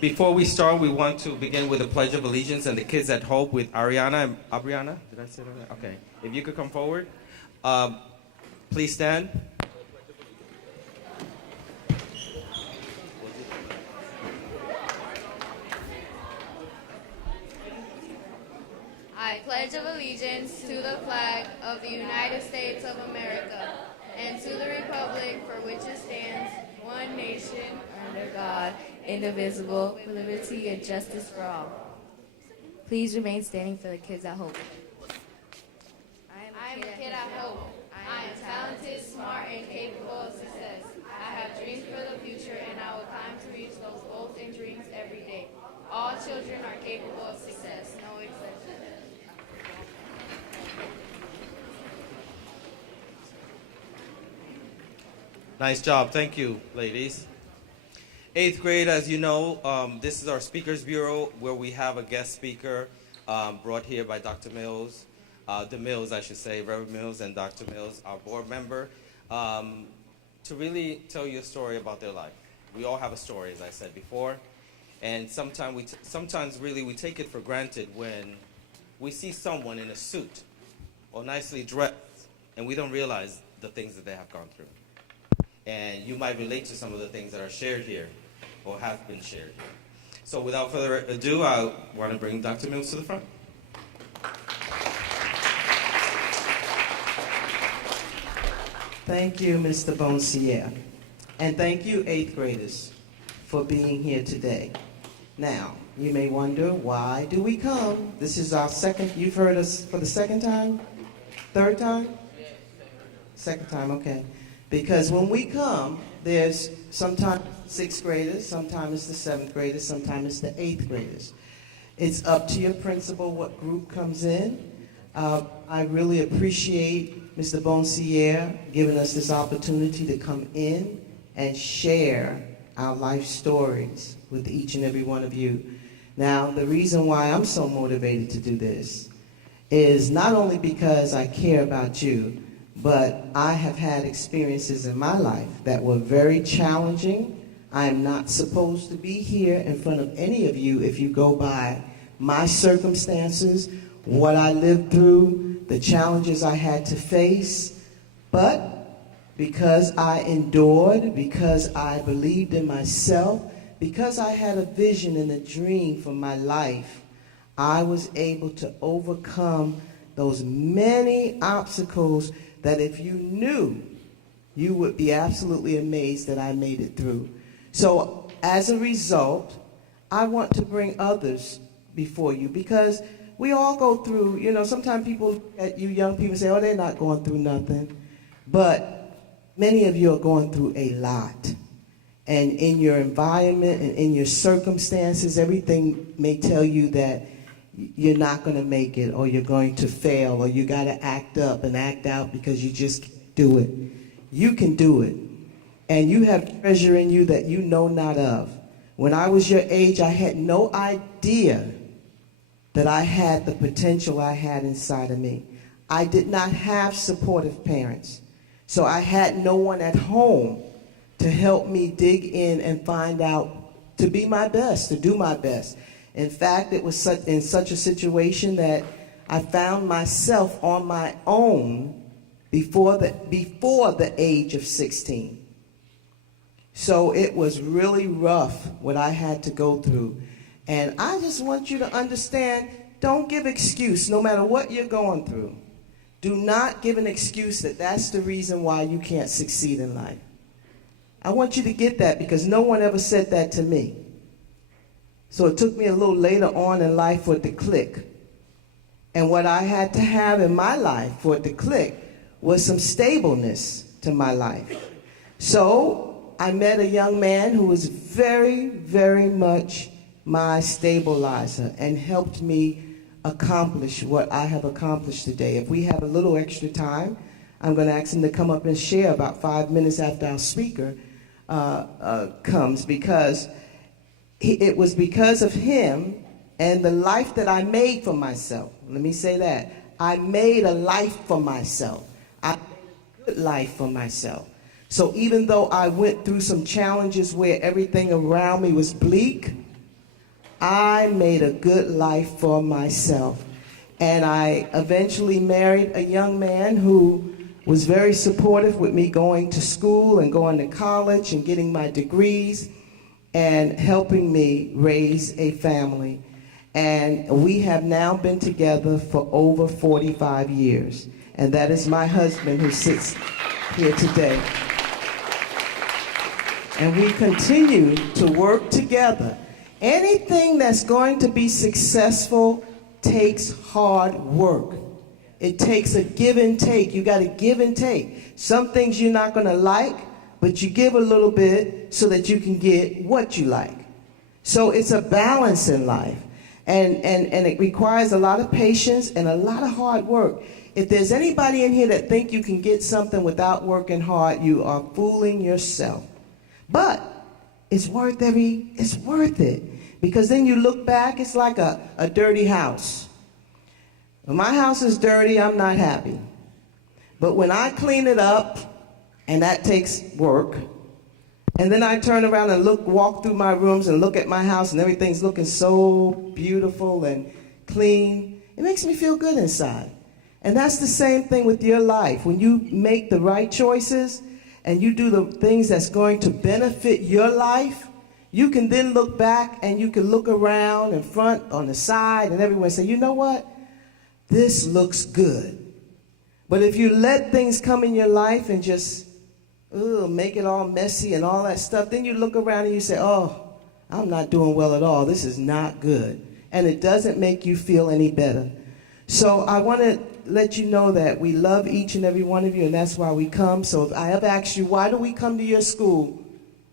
Before we start, we want to begin with the Pledge of Allegiance and the kids at Hope with Ariana and Abriana. Did I say that right? Okay. If you could come forward. Please stand. I pledge of allegiance to the flag of the United States of America and to the republic for which it stands, one nation, under God, indivisible, with liberty and justice for all. Please remain standing for the kids at Hope. I am a kid at Hope. I am talented, smart, and capable of success. I have dreams for the future, and I will climb to reach those goals and dreams every day. All children are capable of success, no exception. Nice job. Thank you, ladies. Eighth grade, as you know, this is our Speakers Bureau where we have a guest speaker brought here by Dr. Mills, DeMills, I should say, Reverend Mills and Dr. Mills, our board member, to really tell you a story about their life. We all have a story, as I said before, and sometimes really we take it for granted when we see someone in a suit or nicely dressed and we don't realize the things that they have gone through. And you might relate to some of the things that are shared here or have been shared here. So without further ado, I want to bring Dr. Mills to the front. Thank you, Mr. Boncier. And thank you, eighth graders, for being here today. Now, you may wonder, why do we come? This is our second, you've heard us for the second time? Third time? Second time, okay. Because when we come, there's sometimes sixth graders, sometimes it's the seventh graders, sometimes it's the eighth graders. It's up to your principal what group comes in. I really appreciate Mr. Boncier giving us this opportunity to come in and share our life stories with each and every one of you. Now, the reason why I'm so motivated to do this is not only because I care about you, but I have had experiences in my life that were very challenging. I am not supposed to be here in front of any of you if you go by my circumstances, what I lived through, the challenges I had to face. But because I endured, because I believed in myself, because I had a vision and a dream for my life, I was able to overcome those many obstacles that if you knew, you would be absolutely amazed that I made it through. So as a result, I want to bring others before you because we all go through, you know, sometimes people look at you young people and say, oh, they're not going through nothing. But many of you are going through a lot. And in your environment and in your circumstances, everything may tell you that you're not going to make it, or you're going to fail, or you got to act up and act out because you just can't do it. You can do it. And you have treasure in you that you know not of. When I was your age, I had no idea that I had the potential I had inside of me. I did not have supportive parents. So I had no one at home to help me dig in and find out, to be my best, to do my best. In fact, it was in such a situation that I found myself on my own before the age of 16. So it was really rough what I had to go through. And I just want you to understand, don't give excuse no matter what you're going through. Do not give an excuse that that's the reason why you can't succeed in life. I want you to get that because no one ever said that to me. So it took me a little later on in life for it to click. And what I had to have in my life for it to click was some stableness to my life. So I met a young man who was very, very much my stabilizer and helped me accomplish what I have accomplished today. If we have a little extra time, I'm going to ask him to come up and share about 5 minutes after our speaker comes, because it was because of him and the life that I made for myself. Let me say that. I made a life for myself. I made a good life for myself. So even though I went through some challenges where everything around me was bleak, I made a good life for myself. And I eventually married a young man who was very supportive with me going to school and going to college and getting my degrees and helping me raise a family. And we have now been together for over 45 years. And that is my husband who sits here today. And we continue to work together. Anything that's going to be successful takes hard work. It takes a give and take. You got to give and take. Some things you're not going to like, but you give a little bit so that you can get what you like. So it's a balance in life. And it requires a lot of patience and a lot of hard work. If there's anybody in here that think you can get something without working hard, you are fooling yourself. But it's worth it. Because then you look back, it's like a dirty house. When my house is dirty, I'm not happy. But when I clean it up, and that takes work, and then I turn around and walk through my rooms and look at my house and everything's looking so beautiful and clean, it makes me feel good inside. And that's the same thing with your life. When you make the right choices and you do the things that's going to benefit your life, you can then look back and you can look around in front, on the side, and everyone say, you know what? This looks good. But if you let things come in your life and just make it all messy and all that stuff, then you look around and you say, oh, I'm not doing well at all. This is not good. And it doesn't make you feel any better. So I want to let you know that we love each and every one of you, and that's why we come. So if I ever ask you, why do we come to your school?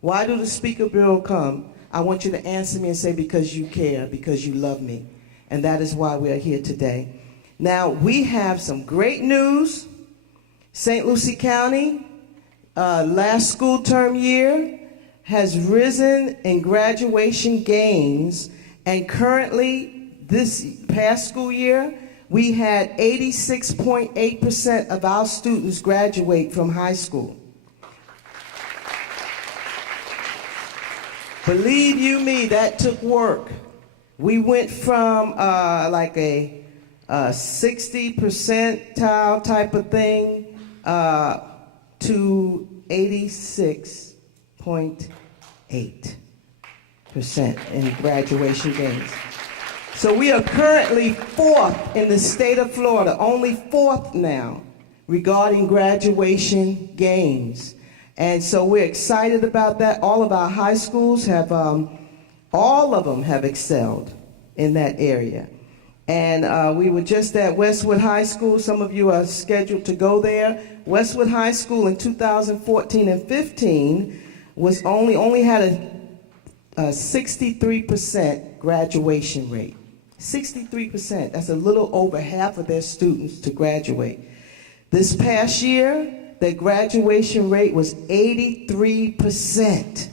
Why do the Speaker Bureau come? I want you to answer me and say, because you care, because you love me. And that is why we are here today. Now, we have some great news. St. Lucie County, last school term year, has risen in graduation gains. And currently, this past school year, we had 86.8% of our students graduate from high school. Believe you me, that took work. We went from like a 60 percentile type of thing to 86.8% in graduation gains. So we are currently 4th in the state of Florida, only 4th now, regarding graduation gains. And so we're excited about that. All of our high schools have, all of them have excelled in that area. And we were just at Westwood High School. Some of you are scheduled to go there. Westwood High School in 2014 and 15 was only had a 63% graduation rate. 63%. That's a little over half of their students to graduate. This past year, their graduation rate was 83%.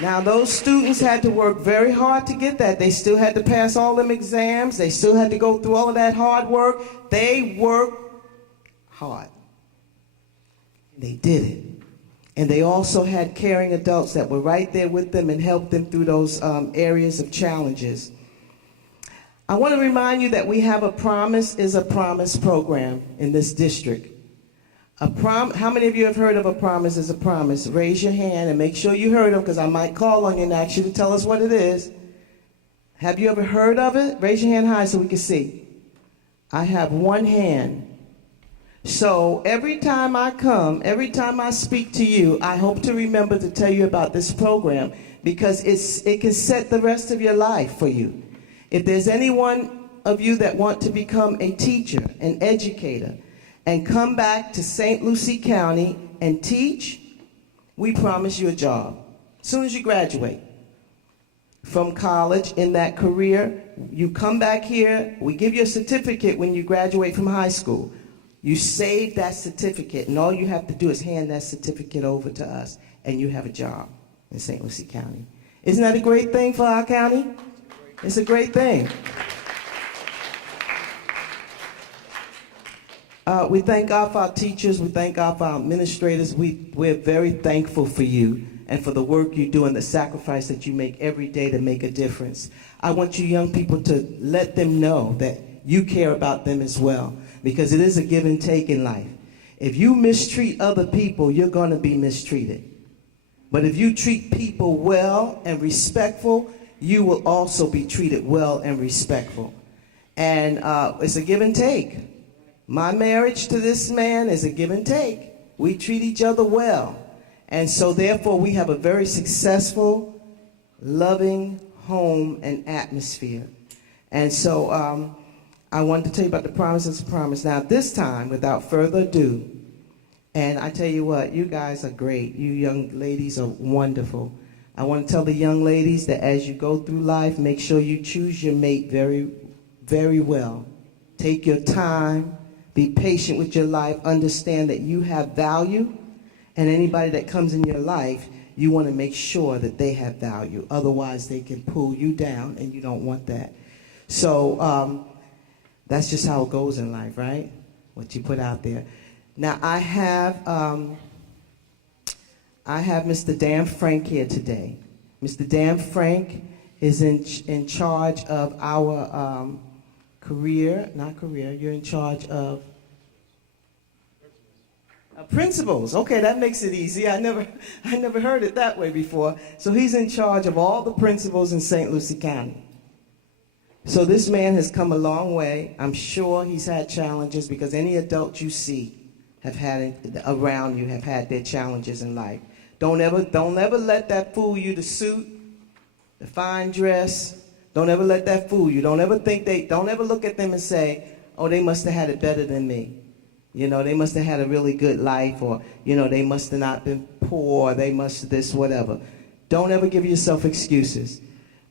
Now, those students had to work very hard to get that. They still had to pass all them exams. They still had to go through all of that hard work. They worked hard. They did it. And they also had caring adults that were right there with them and helped them through those areas of challenges. I want to remind you that we have a Promise is a Promise program in this district. How many of you have heard of a Promise is a Promise? Raise your hand and make sure you heard them, because I might call on you and ask you to tell us what it is. Have you ever heard of it? Raise your hand high so we can see. I have one hand. So every time I come, every time I speak to you, I hope to remember to tell you about this program, because it can set the rest of your life for you. If there's any one of you that want to become a teacher, an educator, and come back to St. Lucie County and teach, we promise you a job. As soon as you graduate from college in that career, you come back here, we give you a certificate when you graduate from high school. You save that certificate, and all you have to do is hand that certificate over to us, and you have a job in St. Lucie County. Isn't that a great thing for our county? It's a great thing. We thank God for our teachers. We thank God for our administrators. We're very thankful for you. and for the work you do and the sacrifice that you make every day to make a difference. I want you young people to let them know that you care about them as well, because it is a give and take in life. If you mistreat other people, you're going to be mistreated. But if you treat people well and respectful, you will also be treated well and respectful. And it's a give and take. My marriage to this man is a give and take. We treat each other well. And so therefore we have a very successful, loving home and atmosphere. And so I wanted to tell you about the promises of promise. Now this time, without further ado, and I tell you what, you guys are great. You young ladies are wonderful. I want to tell the young ladies that as you go through life, make sure you choose your mate very, very well. Take your time. Be patient with your life. Understand that you have value. And anybody that comes in your life, you want to make sure that they have value. Otherwise, they can pull you down, and you don't want that. So that's just how it goes in life, right? What you put out there. Now, I have Mr. Dan Frank here today. Mr. Dan Frank is in charge of our you're in charge of principals. Okay, that makes it easy. I never heard it that way before. So he's in charge of all the principals in St. Lucie County. So this man has come a long way. I'm sure he's had challenges, because any adult you see have had it around you have had their challenges in life. Don't ever let that fool you, the suit, the fine dress. Don't ever let that fool you. Don't ever look at them and say, oh, they must have had it better than me. You know, they must have had a really good life, or, you know, they must have not been poor, they must this, whatever. Don't ever give yourself excuses,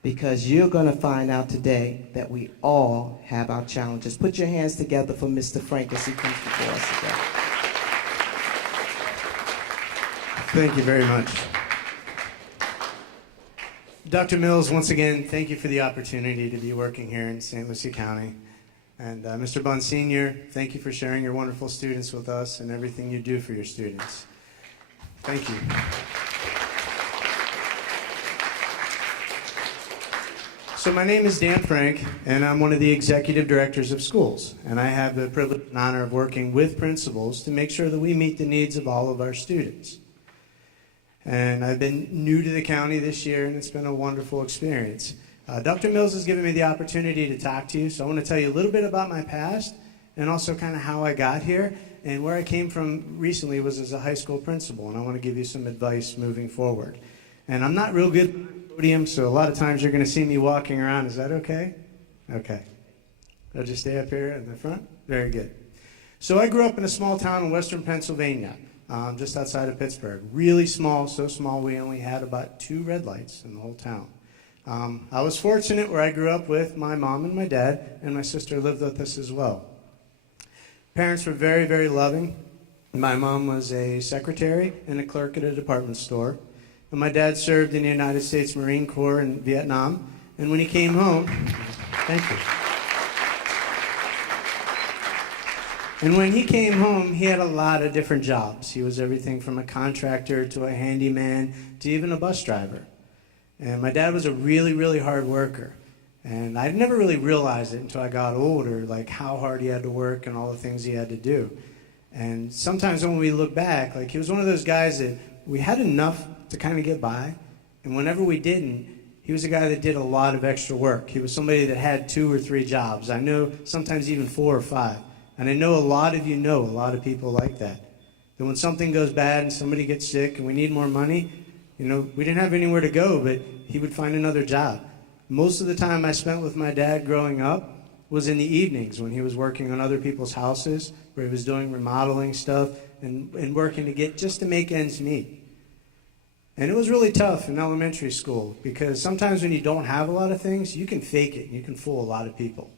because you're going to find out today that we all have our challenges. Put your hands together for Mr. Frank as he comes before us today. Thank you very much. Dr. Mills, once again, thank you for the opportunity to be working here in St. Lucie County. And Mr. Bunn Sr., thank you for sharing your wonderful students with us and everything you do for your students. Thank you. So my name is Dan Frank, and I'm one of the executive directors of schools. And I have the privilege and honor of working with principals to make sure that we meet the needs of all of our students. And I've been new to the county this year, and it's been a wonderful experience. Dr. Mills has given me the opportunity to talk to you, so I want to tell you a little bit about my past and also kind of how I got here. And where I came from recently was as a high school principal, and I want to give you some advice moving forward. And I'm not real good at the podium, so a lot of times you're going to see me walking around. Is that okay? Okay. I'll just stay up here in the front? Very good. So I grew up in a small town in western Pennsylvania, just outside of Pittsburgh. Really small, so small we only had about 2 red lights in the whole town. I was fortunate where I grew up with my mom and my dad, and my sister lived with us as well. Parents were very, very loving. My mom was a secretary and a clerk at a department store. And my dad served in the United States Marine Corps in Vietnam. And when he came home, thank you. And when he came home, he had a lot of different jobs. He was everything from a contractor to a handyman to even a bus driver. And my dad was a really, really hard worker. And I never really realized it until I got older, like how hard he had to work and all the things he had to do. And sometimes when we look back, like he was one of those guys that we had enough to kind of get by. And whenever we didn't, he was a guy that did a lot of extra work. He was somebody that had 2 or 3 jobs. I know sometimes even 4 or 5. And I know a lot of you know a lot of people like that. That when something goes bad and somebody gets sick and we need more money, you know, we didn't have anywhere to go, but he would find another job. Most of the time I spent with my dad growing up was in the evenings when he was working on other people's houses, where he was doing remodeling stuff and working to get just to make ends meet. And it was really tough in elementary school, because sometimes when you don't have a lot of things, you can fake it and you can fool a lot of people.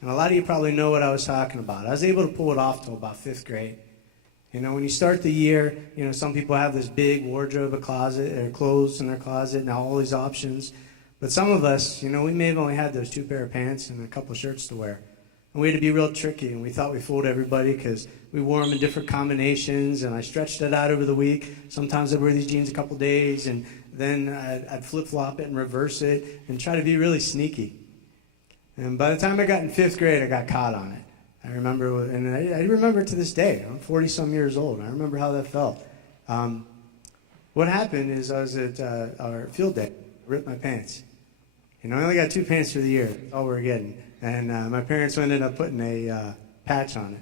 And a lot of you probably know what I was talking about. I was able to pull it off till about 5th grade. You know, when you start the year, you know, some people have this big wardrobe, a closet, or clothes in their closet, and all these options. But some of us, you know, we may have only had those 2 pair of pants and a couple of shirts to wear. And we had to be real tricky, and we thought we fooled everybody because we wore them in different combinations, and I stretched it out over the week. Sometimes I'd wear these jeans a couple days, and then I'd flip-flop it and reverse it and try to be really sneaky. And by the time I got in 5th grade, I got caught on it. I remember, and I remember to this day. I'm 40-some years old, and I remember how that felt. What happened is I was at our field day, ripped my pants. I only got 2 pants for the year. That's all we're getting. And my parents ended up putting a patch on it.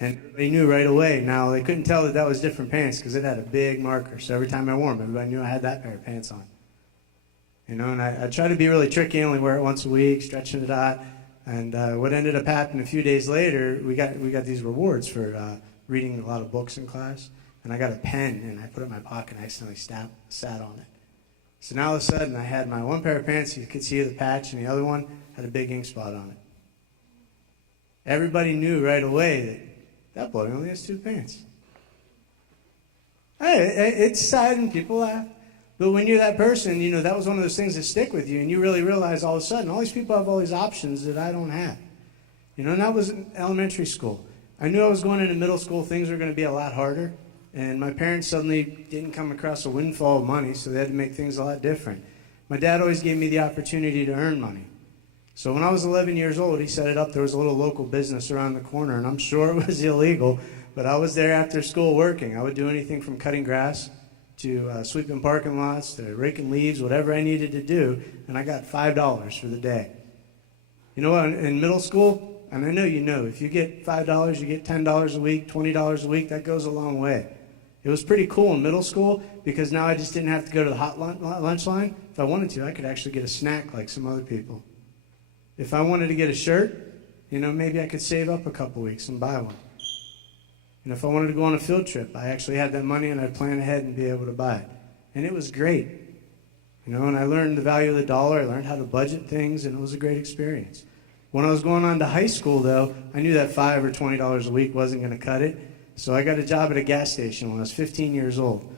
And they knew right away. Now, they couldn't tell that was different pants because it had a big marker. So every time I wore them, everybody knew I had that pair of pants on. And I try to be really tricky, only wear it once a week, stretching it out. And what ended up happening a few days later, we got these rewards for reading a lot of books in class. And I got a pen, and I put it in my pocket and accidentally sat on it. So now all of a sudden, I had my one pair of pants, you could see the patch, and the other one had a big ink spot on it. Everybody knew right away that boy only has 2 pants. Hey, it's sad and people laugh. But when you're that person, that was one of those things that stick with you, and you really realize all of a sudden, all these people have all these options that I don't have. And that was in elementary school. I knew I was going into middle school, things were going to be a lot harder. And my parents suddenly didn't come across a windfall of money, so they had to make things a lot different. My dad always gave me the opportunity to earn money. So when I was 11 years old, he set it up. There was a little local business around the corner, and I'm sure it was illegal, but I was there after school working. I would do anything from cutting grass to sweeping parking lots to raking leaves, whatever I needed to do, and I got $5 for the day. You know what, in middle school, and I know if you get $5, you get $10 a week, $20 a week, that goes a long way. It was pretty cool in middle school because now I just didn't have to go to the hot lunch line. If I wanted to, I could actually get a snack like some other people. If I wanted to get a shirt, maybe I could save up a couple weeks and buy one. And if I wanted to go on a field trip, I actually had that money and I'd plan ahead and be able to buy it. And it was great. And I learned the value of the dollar. I learned how to budget things, and it was a great experience. When I was going on to high school, though, I knew that $5 or $20 a week wasn't going to cut it. So I got a job at a gas station when I was 15 years old.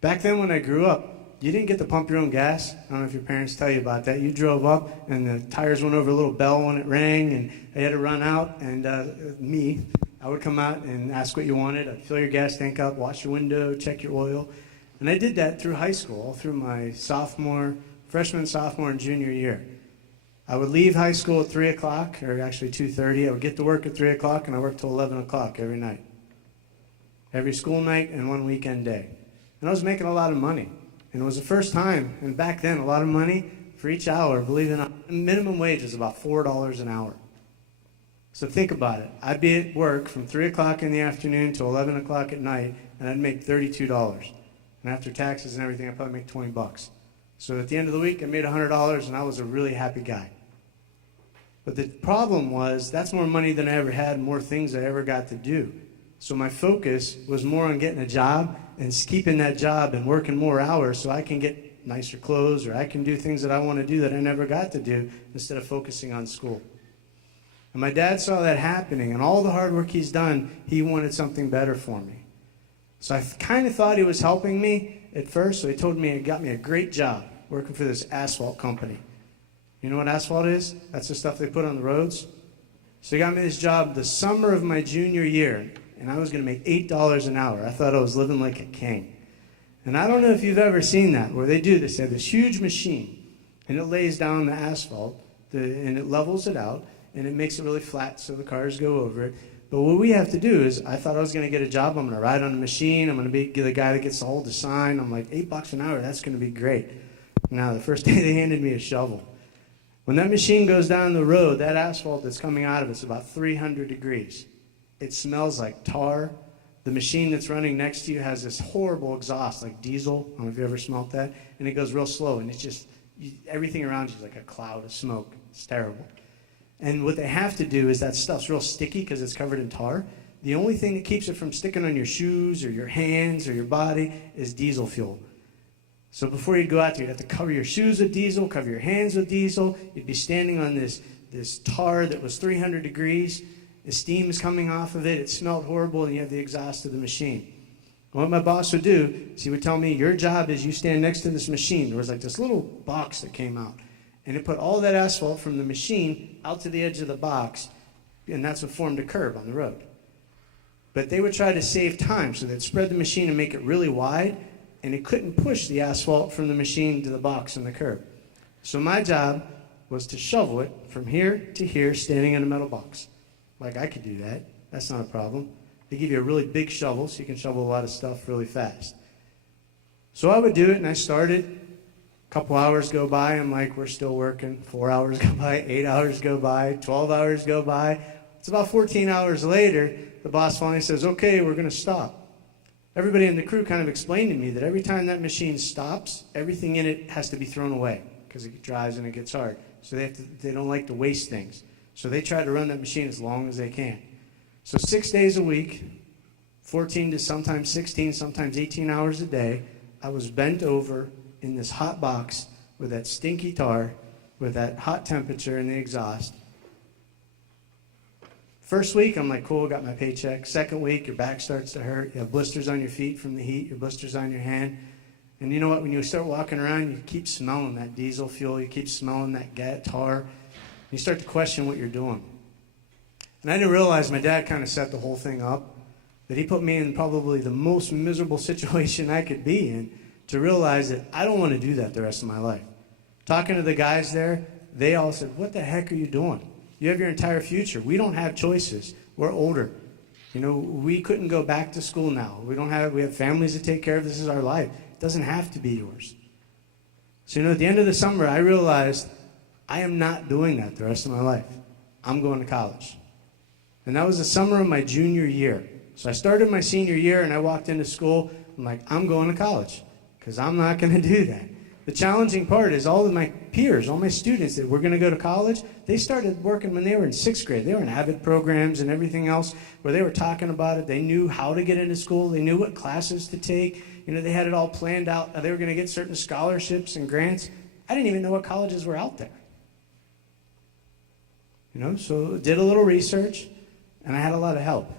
Back then when I grew up, you didn't get to pump your own gas. I don't know if your parents tell you about that. You drove up and the tires went over a little bell when it rang and they had to run out. And I would come out and ask what you wanted. I'd fill your gas tank up, wash your window, check your oil. And I did that through high school, all through my freshman, sophomore, and junior year. I would leave high school at 3 o'clock, or actually 2:30. I would get to work at 3 o'clock and I worked till 11 o'clock every night. Every school night and one weekend day. And I was making a lot of money. And it was the first time, and back then, a lot of money for each hour, believe it or not, minimum wage was about $4 an hour. So think about it. I'd be at work from 3 o'clock in the afternoon to 11 o'clock at night, and I'd make $32. And after taxes and everything, I'd probably make $20. So at the end of the week, I made $100, and I was a really happy guy. But the problem was, that's more money than I ever had, more things I ever got to do. So my focus was more on getting a job and keeping that job and working more hours so I can get nicer clothes or I can do things that I want to do that I never got to do instead of focusing on school. And my dad saw that happening, and all the hard work he's done, he wanted something better for me. So I kind of thought he was helping me at first, so he got me a great job working for this asphalt company. You know what asphalt is? That's the stuff they put on the roads. So he got me this job the summer of my junior year, and I was going to make $8 an hour. I thought I was living like a king. And I don't know if you've ever seen that, where they do this. They have this huge machine, and it lays down the asphalt, and it levels it out, and it makes it really flat so the cars go over it. But what we have to do is, I thought I was going to get a job. I'm going to ride on the machine. I'm going to be the guy that gets to hold the sign. I'm like, $8 an hour, that's going to be great. Now, the first day they handed me a shovel. When that machine goes down the road, that asphalt that's coming out of it's about 300 degrees. It smells like tar. The machine that's running next to you has this horrible exhaust, like diesel. I don't know if you ever smelled that. And it goes real slow, and it's just, everything around you is like a cloud of smoke. It's terrible. And what they have to do is that stuff's real sticky because it's covered in tar. The only thing that keeps it from sticking on your shoes or your hands or your body is diesel fuel. So before you'd go out there, you'd have to cover your shoes with diesel, cover your hands with diesel. You'd be standing on this tar that was 300 degrees. The steam is coming off of it. It smelled horrible, and you have the exhaust of the machine. And what my boss would do is he would tell me, your job is you stand next to this machine. There was like this little box that came out. and it put all that asphalt from the machine out to the edge of the box, and that's what formed a curb on the road. But they would try to save time, so they'd spread the machine and make it really wide, and it couldn't push the asphalt from the machine to the box and the curb. So my job was to shovel it from here to here, standing in a metal box. Like, I could do that. That's not a problem. They give you a really big shovel, so you can shovel a lot of stuff really fast. So I would do it, and I started. A couple hours go by, I'm like, we're still working. 4 hours go by, 8 hours go by, 12 hours go by. It's about 14 hours later, the boss finally says, okay, we're going to stop. Everybody in the crew kind of explained to me that every time that machine stops, everything in it has to be thrown away because it dries and it gets hard. So they don't like to waste things. So they try to run that machine as long as they can. So 6 days a week, 14 to sometimes 16, sometimes 18 hours a day, I was bent over in this hot box with that stinky tar, with that hot temperature in the exhaust. First week, I'm like, cool, got my paycheck. Second week, your back starts to hurt. You have blisters on your feet from the heat, your blisters on your hand. And you know what? When you start walking around, you keep smelling that diesel fuel. You keep smelling that tar. You start to question what you're doing. And I didn't realize my dad kind of set the whole thing up, that he put me in probably the most miserable situation I could be in, to realize that I don't want to do that the rest of my life. Talking to the guys there, they all said, what the heck are you doing? You have your entire future. We don't have choices. We're older. You know, we couldn't go back to school now. We have families to take care of. This is our life. It doesn't have to be yours. So, you know, at the end of the summer, I realized I am not doing that the rest of my life. I'm going to college. And that was the summer of my junior year. So I started my senior year, and I walked into school. I'm like, I'm going to college because I'm not going to do that. The challenging part is all of my peers, all my students that were going to go to college, they started working when they were in 6th grade. They were in AVID programs and everything else where they were talking about it. They knew how to get into school. They knew what classes to take. You know, they had it all planned out. They were going to get certain scholarships and grants. I didn't even know what colleges were out there. You know, so did a little research, and I had a lot of help.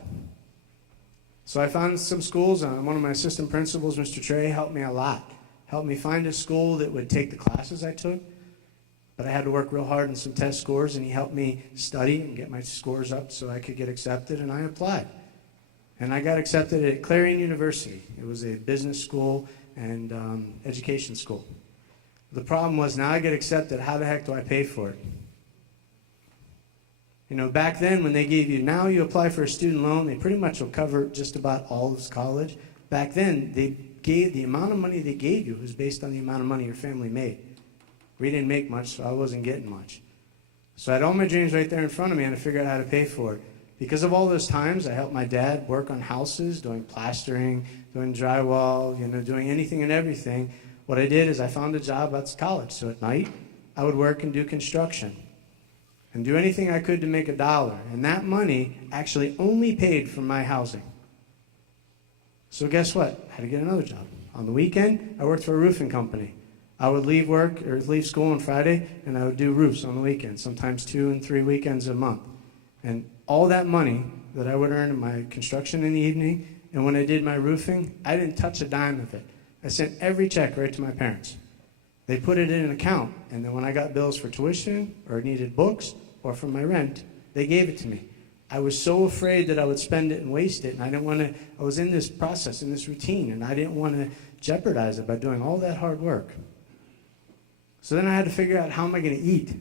So I found some schools. One of my assistant principals, Mr. Trey, helped me a lot. Helped me find a school that would take the classes I took. But I had to work real hard on some test scores, and he helped me study and get my scores up so I could get accepted, and I applied. And I got accepted at Clarion University. It was a business school and education school. The problem was, now I get accepted, how the heck do I pay for it? You know, back then when they gave you, now you apply for a student loan, they pretty much will cover just about all of college. Back then, the amount of money they gave you was based on the amount of money your family made. We didn't make much, so I wasn't getting much. So I had all my dreams right there in front of me, and I figured out how to pay for it. Because of all those times, I helped my dad work on houses, doing plastering, doing drywall, you know, doing anything and everything. What I did is I found a job at college. So at night, I would work and do construction and do anything I could to make $1. And that money actually only paid for my housing. So guess what? I had to get another job. On the weekend, I worked for a roofing company. I would leave work or leave school on Friday, and I would do roofs on the weekend, sometimes 2 and 3 weekends a month. And all that money that I would earn in my construction in the evening, and when I did my roofing, I didn't touch a dime of it. I sent every check right to my parents. They put it in an account, and then when I got bills for tuition or needed books or for my rent, they gave it to me. I was so afraid that I would spend it and waste it, and I didn't want to. I was in this process, in this routine, and I didn't want to jeopardize it by doing all that hard work. So then I had to figure out, how am I going to eat?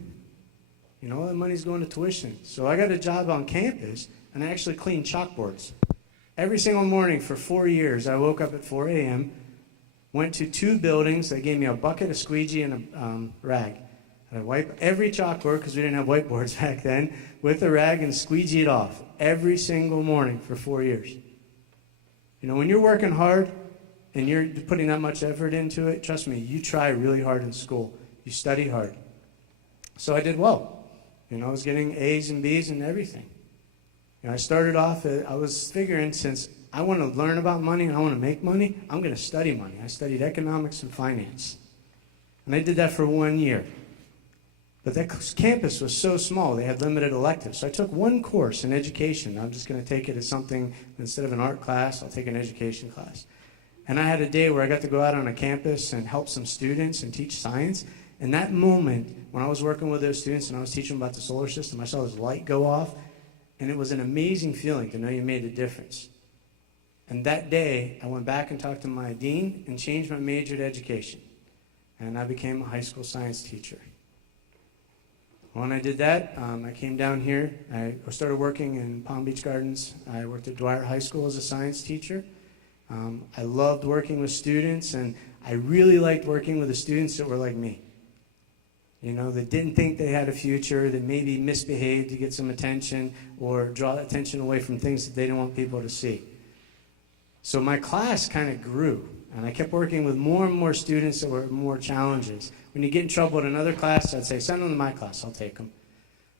You know, all the money's going to tuition. So I got a job on campus, and I actually cleaned chalkboards. Every single morning for 4 years, I woke up at 4 a.m., went to 2 buildings. They gave me a bucket, a squeegee, and a rag. I'd wipe every chalkboard, because we didn't have whiteboards back then, with a rag and squeegee it off every single morning for 4 years. You know, when you're working hard and you're putting that much effort into it, trust me, you try really hard in school. You study hard. So I did well. You know, I was getting A's and B's and everything. You know, I started off, I was figuring, since I want to learn about money and I want to make money, I'm going to study money. I studied economics and finance. And I did that for 1 year. But that campus was so small, they had limited electives. So I took 1 course in education. I'm just going to take it as something, instead of an art class, I'll take an education class. And I had a day where I got to go out on a campus and help some students and teach science. And that moment, when I was working with those students and I was teaching them about the solar system, I saw this light go off, and it was an amazing feeling to know you made a difference. And that day, I went back and talked to my dean and changed my major to education. And I became a high school science teacher. When I did that, I came down here. I started working in Palm Beach Gardens. I worked at Dwyer High School as a science teacher. I loved working with students, and I really liked working with the students that were like me. You know, that didn't think they had a future, that maybe misbehaved to get some attention or draw attention away from things that they didn't want people to see. So my class kind of grew, and I kept working with more and more students that were more challenges. When you get in trouble in another class, I'd say, send them to my class, I'll take them.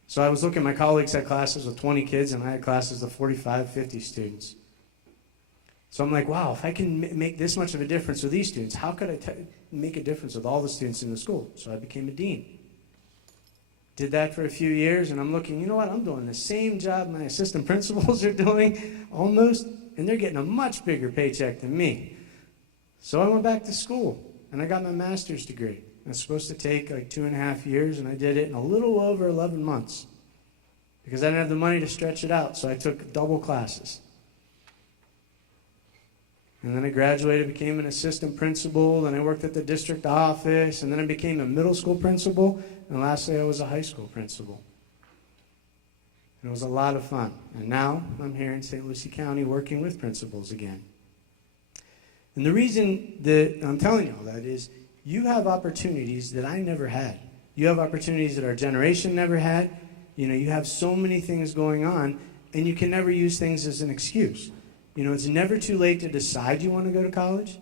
So I was looking, my colleagues had classes with 20 kids, and I had classes with 45, 50 students. So I'm like, wow, if I can make this much of a difference with these students, how could I make a difference with all the students in the school? So I became a dean. Did that for a few years, and I'm looking, you know what, I'm doing the same job my assistant principals are doing, almost, and they're getting a much bigger paycheck than me. So I went back to school, and I got my master's degree. It was supposed to take like 2.5 years, and I did it in a little over 11 months because I didn't have the money to stretch it out, so I took double classes. And then I graduated, became an assistant principal, and I worked at the district office, and then I became a middle school principal, and lastly I was a high school principal. And it was a lot of fun. And now I'm here in St. Lucie County working with principals again. And the reason that I'm telling you all that is you have opportunities that I never had. You have opportunities that our generation never had. You know, you have so many things going on, and you can never use things as an excuse. You know, it's never too late to decide you want to go to college.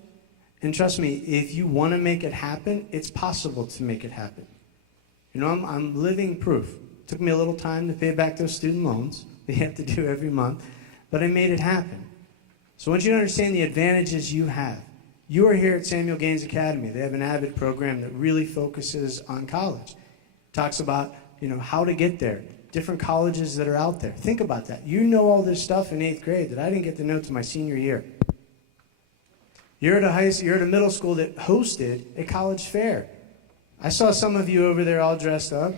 And trust me, if you want to make it happen, it's possible to make it happen. You know, I'm living proof. It took me a little time to pay back those student loans that you have to do every month, but I made it happen. So I want you to understand the advantages you have. You are here at Samuel Gaines Academy. They have an AVID program that really focuses on college. Talks about, you know, how to get there, different colleges that are out there. Think about that. You know all this stuff in 8th grade that I didn't get to know till my senior year. You're at a middle school that hosted a college fair. I saw some of you over there all dressed up.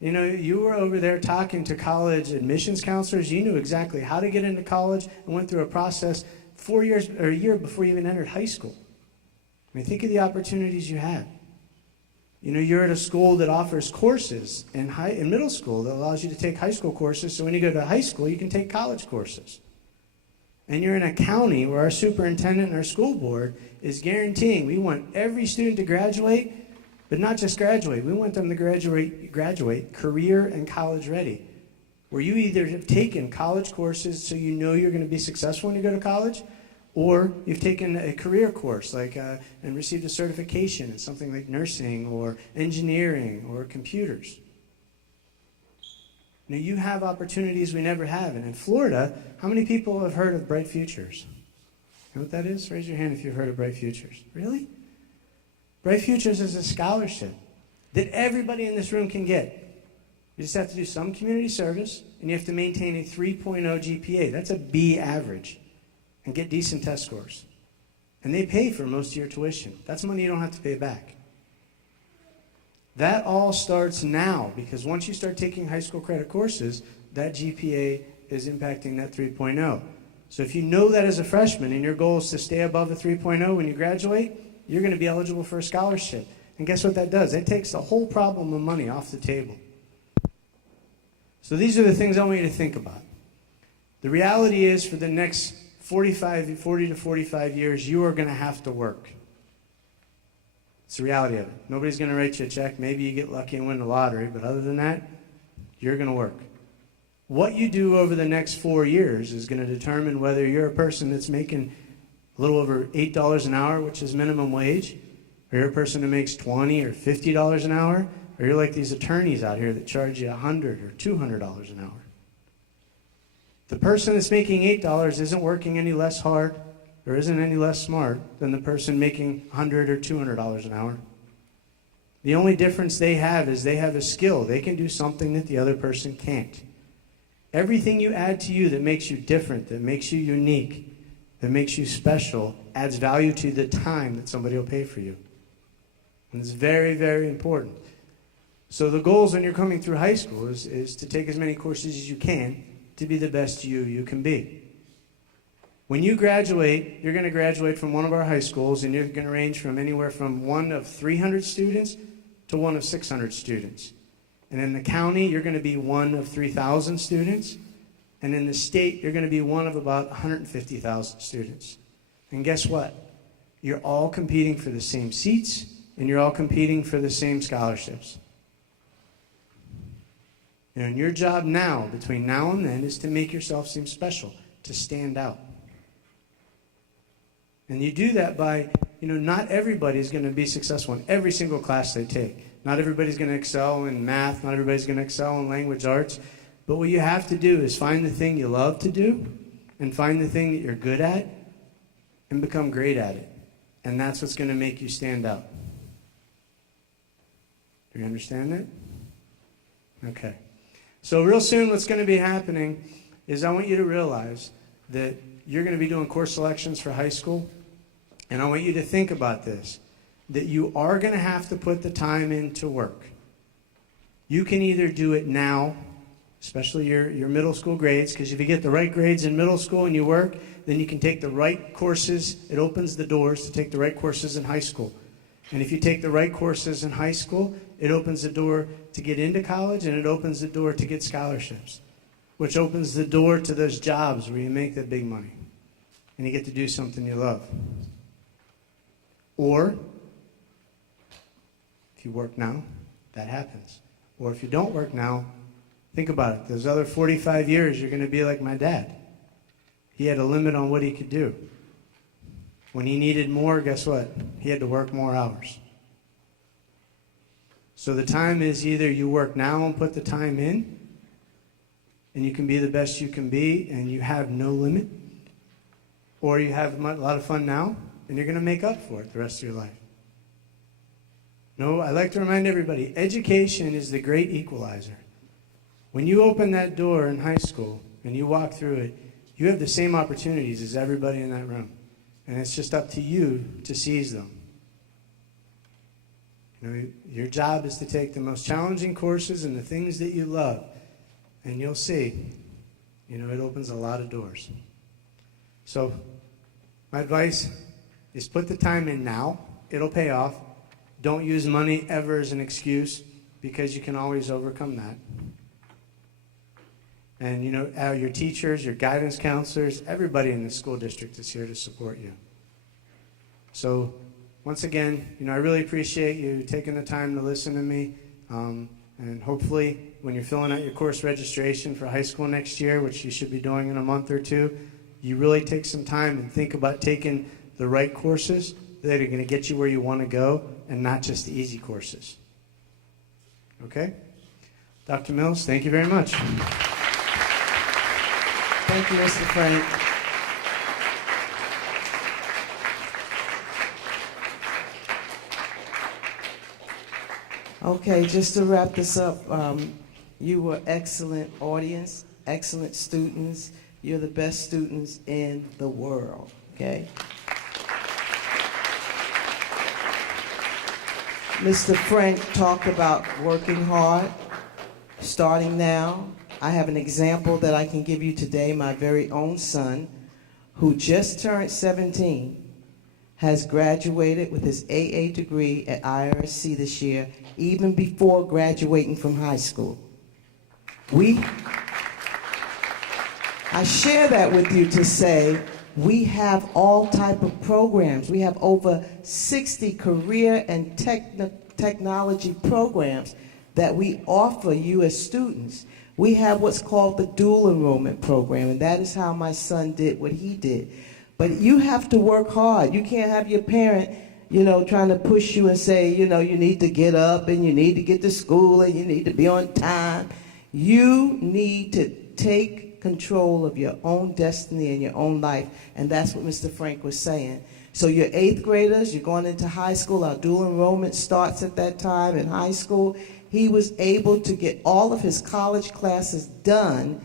You know, you were over there talking to college admissions counselors. You knew exactly how to get into college and went through a process 4 years or a year before you even entered high school. I mean, think of the opportunities you have. You know, you're at a school that offers courses in middle school that allows you to take high school courses, so when you go to high school, you can take college courses. And you're in a county where our superintendent and our school board is guaranteeing we want every student to graduate, but not just graduate. We want them to graduate career and college ready, where you either have taken college courses so you know you're going to be successful when you go to college, or you've taken a career course and received a certification in something like nursing or engineering or computers. Now, you have opportunities we never have. And in Florida, how many people have heard of Bright Futures? You know what that is? Raise your hand if you've heard of Bright Futures. Really? Bright Futures is a scholarship that everybody in this room can get. You just have to do some community service, and you have to maintain a 3.0 GPA. That's a B average. And get decent test scores. And they pay for most of your tuition. That's money you don't have to pay back. That all starts now, because once you start taking high school credit courses, that GPA is impacting that 3.0. So if you know that as a freshman and your goal is to stay above a 3.0 when you graduate, you're going to be eligible for a scholarship. And guess what that does? It takes the whole problem of money off the table. So these are the things I want you to think about. The reality is, for the next 40 to 45 years, you are going to have to work. It's the reality of it. Nobody's going to write you a check. Maybe you get lucky and win the lottery, but other than that, you're going to work. What you do over the next 4 years is going to determine whether you're a person that's making a little over $8 an hour, which is minimum wage, or you're a person who makes $20 or $50 an hour, or you're like these attorneys out here that charge you $100 or $200 an hour. The person that's making $8 isn't working any less hard or isn't any less smart than the person making $100 or $200 an hour. The only difference they have is they have a skill. They can do something that the other person can't. Everything you add to you that makes you different, that makes you unique, that makes you special, adds value to the time that somebody will pay for you. And it's very, very important. So the goals when you're coming through high school is to take as many courses as you can to be the best you can be. When you graduate, you're going to graduate from one of our high schools, and you're going to range from anywhere from one of 300 students to one of 600 students. And in the county, you're going to be one of 3,000 students. And in the state, you're going to be one of about 150,000 students. And guess what? You're all competing for the same seats, and you're all competing for the same scholarships. And your job now, between now and then, is to make yourself seem special, to stand out. And you do that by, not everybody is going to be successful in every single class they take. Not everybody's going to excel in math. Not everybody's going to excel in language arts. But what you have to do is find the thing you love to do and find the thing that you're good at and become great at it. And that's what's going to make you stand out. Do you understand that? Okay. So real soon what's going to be happening is I want you to realize that you're going to be doing course selections for high school. And I want you to think about this, that you are going to have to put the time in to work. You can either do it now, especially your middle school grades, because if you get the right grades in middle school and you work, then you can take the right courses. It opens the doors to take the right courses in high school. And if you take the right courses in high school, it opens the door to get into college, and it opens the door to get scholarships, which opens the door to those jobs where you make that big money and you get to do something you love. Or, if you work now, that happens. Or if you don't work now, think about it. Those other 45 years, you're going to be like my dad. He had a limit on what he could do. When he needed more, guess what? He had to work more hours. So the time is either you work now and put the time in, and you can be the best you can be, and you have no limit, or you have a lot of fun now, and you're going to make up for it the rest of your life. No, I like to remind everybody, education is the great equalizer. When you open that door in high school and you walk through it, you have the same opportunities as everybody in that room. And it's just up to you to seize them. Your job is to take the most challenging courses and the things that you love. And you'll see, it opens a lot of doors. So, my advice is put the time in now. It'll pay off. Don't use money ever as an excuse, because you can always overcome that. And your teachers, your guidance counselors, everybody in the school district is here to support you. So once again, I really appreciate you taking the time to listen to me. And hopefully when you're filling out your course registration for high school next year, which you should be doing in a month or two, you really take some time and think about taking the right courses that are going to get you where you want to go, and not just the easy courses. Okay? Dr. Mills, thank you very much. Thank you, Mr. Frank. Okay, just to wrap this up, you were excellent audience, excellent students. You're the best students in the world, okay? Mr. Frank talked about working hard, starting now. I have an example that I can give you today. My very own son, who just turned 17, has graduated with his AA degree at IRSC this year, even before graduating from high school. I share that with you to say we have all type of programs. We have over 60 career and technology programs that we offer you as students. We have what's called the dual enrollment program, and that is how my son did what he did. But you have to work hard. You can't have your parent, trying to push you and say, you need to get up and you need to get to school and you need to be on time. You need to take control of your own destiny and your own life, and that's what Mr. Frank was saying. So your 8th graders, you're going into high school. Our dual enrollment starts at that time in high school. He was able to get all of his college classes done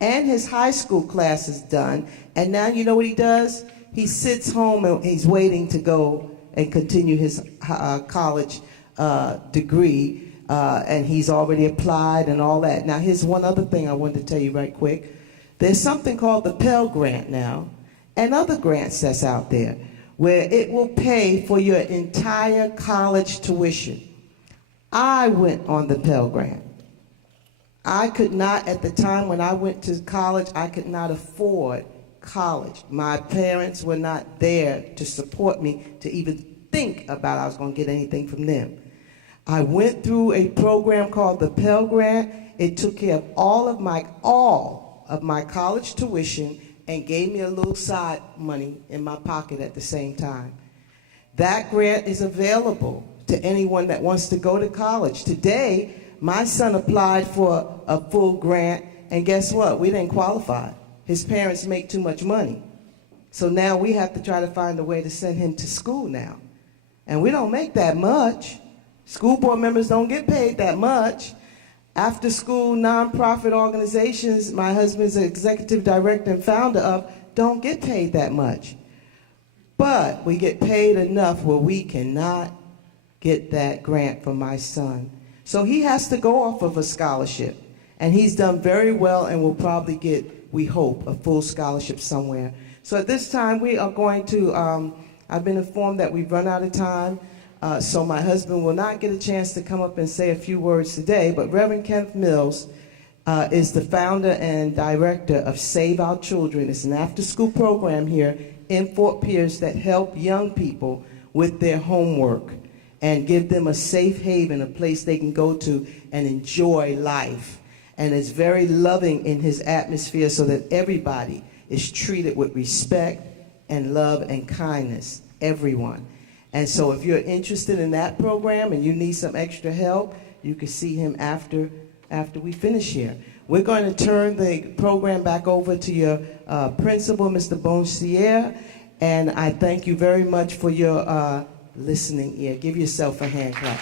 and his high school classes done. And now you know what he does? He sits home and he's waiting to go and continue his college degree, and he's already applied and all that. Now, here's one other thing I wanted to tell you right quick. There's something called the Pell Grant now, and other grants that's out there, where it will pay for your entire college tuition. I went on the Pell Grant. I could not, at the time when I went to college, I could not afford college. My parents were not there to support me to even think about I was going to get anything from them. I went through a program called the Pell Grant. It took care of all of my college tuition and gave me a little side money in my pocket at the same time. That grant is available to anyone that wants to go to college. Today, my son applied for a full grant, and guess what? We didn't qualify. His parents make too much money. So now we have to try to find a way to send him to school now. And we don't make that much. School board members don't get paid that much. After school nonprofit organizations, my husband's an executive director and founder of, don't get paid that much. But we get paid enough where we cannot get that grant for my son. So he has to go off of a scholarship. And he's done very well and will probably get, we hope, a full scholarship somewhere. So at this time, we are going to, I've been informed that we've run out of time. So my husband will not get a chance to come up and say a few words today, but Reverend Kenneth Mills is the founder and director of Save Our Children. It's an after-school program here in Fort Pierce that help young people with their homework and give them a safe haven, a place they can go to and enjoy life. And it's very loving in his atmosphere so that everybody is treated with respect and love and kindness, everyone. And so if you're interested in that program and you need some extra help, you can see him after we finish here. We're going to turn the program back over to your principal, Mr. Bonsier, and I thank you very much for your listening ear. Give yourself a hand clap.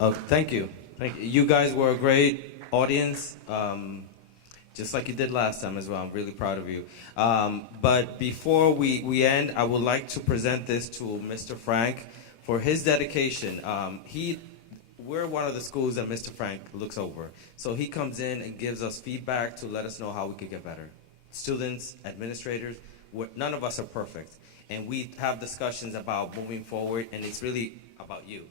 Well, thank you. You guys were a great audience, just like you did last time as well. I'm really proud of you. But before we end, I would like to present this to Mr. Frank for his dedication. We're one of the schools that Mr. Frank looks over. So he comes in and gives us feedback to let us know how we could get better. Students, administrators, none of us are perfect. And we have discussions about moving forward, and it's really about you,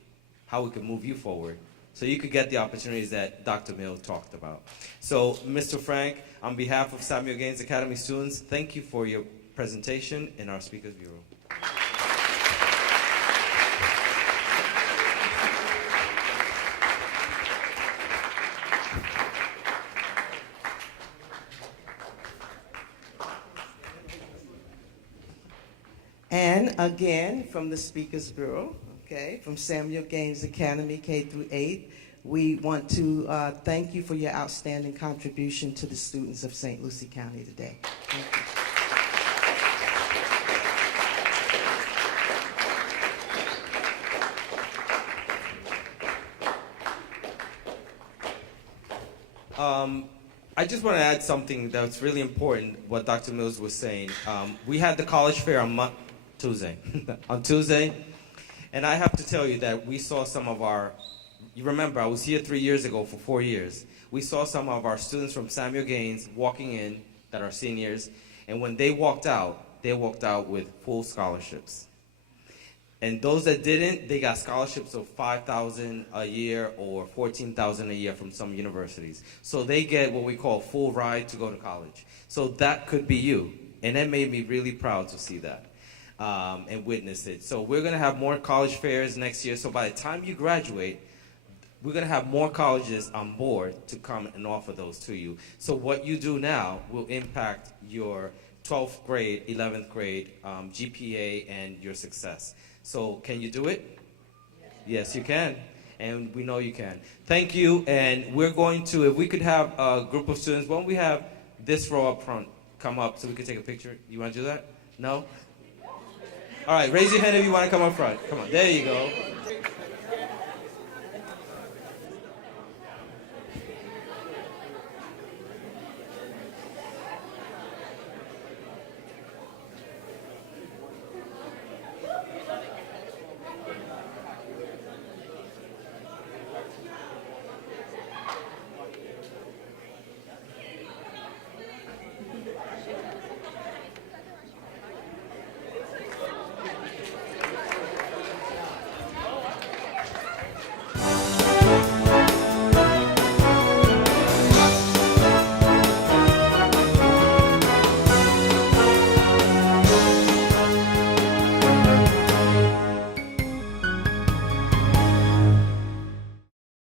how we can move you forward, so you could get the opportunities that Dr. Mills talked about. So, Mr. Frank, on behalf of Samuel Gaines Academy students, thank you for your presentation in our Speakers Bureau. And again, from the Speakers Bureau, okay, from Samuel Gaines Academy, K through 8, we want to thank you for your outstanding contribution to the students of St. Lucie County today. Thank you. I just want to add something that's really important, what Dr. Mills was saying. We had the college fair on Tuesday, and I have to tell you that we saw some of our, you remember I was here 3 years ago for 4 years. We saw some of our students from Samuel Gaines walking in that are seniors, and when they walked out with full scholarships. And those that didn't, they got scholarships of $5,000 a year or $14,000 a year from some universities. So they get what we call full ride to go to college. So that could be you. And that made me really proud to see that and witness it. So we're going to have more college fairs next year. So by the time you graduate, we're going to have more colleges on board to come and offer those to you. So what you do now will impact your 12th grade, 11th grade GPA and your success. So can you do it? Yes, you can. And we know you can. Thank you. And we're going to, if we could have a group of students, why don't we have this row up front come up so we can take a picture? You want to do that? No? All right, raise your hand if you want to come up front. Come on, there you go.